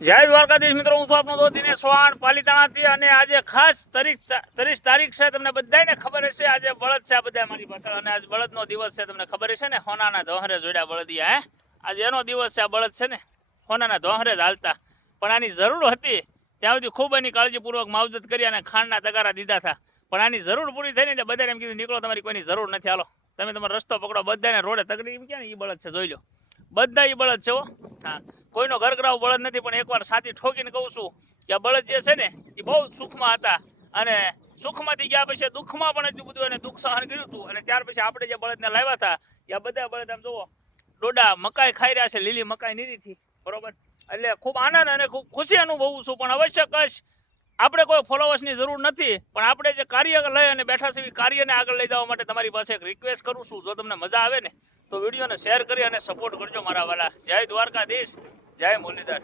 જય દ્વારકાધીશ મિત્રો, હું છું આપનો દોસ્ત દિનેશ ચૌહાણ પાલીતાણાથી અને આજે ખાસ તારીખ ત્રીસ તારીખ છે, તમને બધાને ખબર હશે. આજે બળદ છે આ બધા મારી પાછળ. અને આજ બળદનો દિવસ છે, તમને ખબર હશે ને? હોનાના ધોહરે જોડ્યા બળદિયા, હે? આજે એનો દિવસ છે, આ બળદ છે ને? હોનાના ધોહરે જ હાલતા. પણ આની જરૂર હતી. ત્યાં સુધી ખૂબ એની કાળજીપૂર્વક માવજત કરી અને ખાંડના તગારા દીધા હતા. પણ આની જરૂર પૂરી થઈ ને એટલે બધાને એમ કીધું, નીકળો, તમારી કોઈની જરૂર નથી. હાલો, તમે તમારો રસ્તો પકડો બધાને રોડે તગડી એમ ક્યાં એ બળદ છે, જોઈ લો. બધા ઈ બળદ છે હા. કોઈનો ઘરઘરાવ બળદ નથી, પણ એકવાર સાથી ઠોકીને કહું છું કે આ બળદ જે છે ને એ બહુ સુખમાં હતા. અને સુખમાંથી ગયા પછી દુઃખમાં પણ એટલું બધું એને દુઃખ સહન કર્યું હતું. અને ત્યાર પછી આપણે જે બળદને લાવ્યા હતા, એ બધા બળદ આમ જુઓ, ડોડા મકાઈ ખાઈ રહ્યા છે, લીલી મકાઈ નીરીથી. બરોબર? એટલે ખૂબ આનંદ અને ખૂબ ખુશી અનુભવું છું. પણ અવશ્ય કશ, આપણે કોઈ ફોલોવર્સની જરૂર નથી. પણ આપણે જે કાર્ય લઈ અને બેઠા એ કાર્યને આગળ લઈ જવા માટે તમારી પાસે એક રિક્વેસ્ટ કરું છું. જો તમને મજા આવે ને તો વિડીયોને શેર કરી અને સપોર્ટ કરજો મારા વાલા. જય દ્વારકાધીશ. જય મુરલીધર.